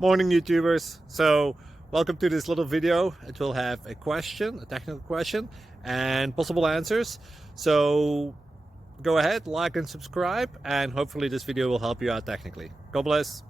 Morning YouTubers. So welcome to this little video. It will have a question, a technical question, and possible answers. So go ahead, like and subscribe, and hopefully this video will help you out technically. God bless.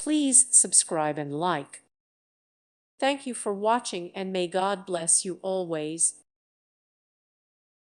Please subscribe and like. Thank you for watching, and may God bless you always.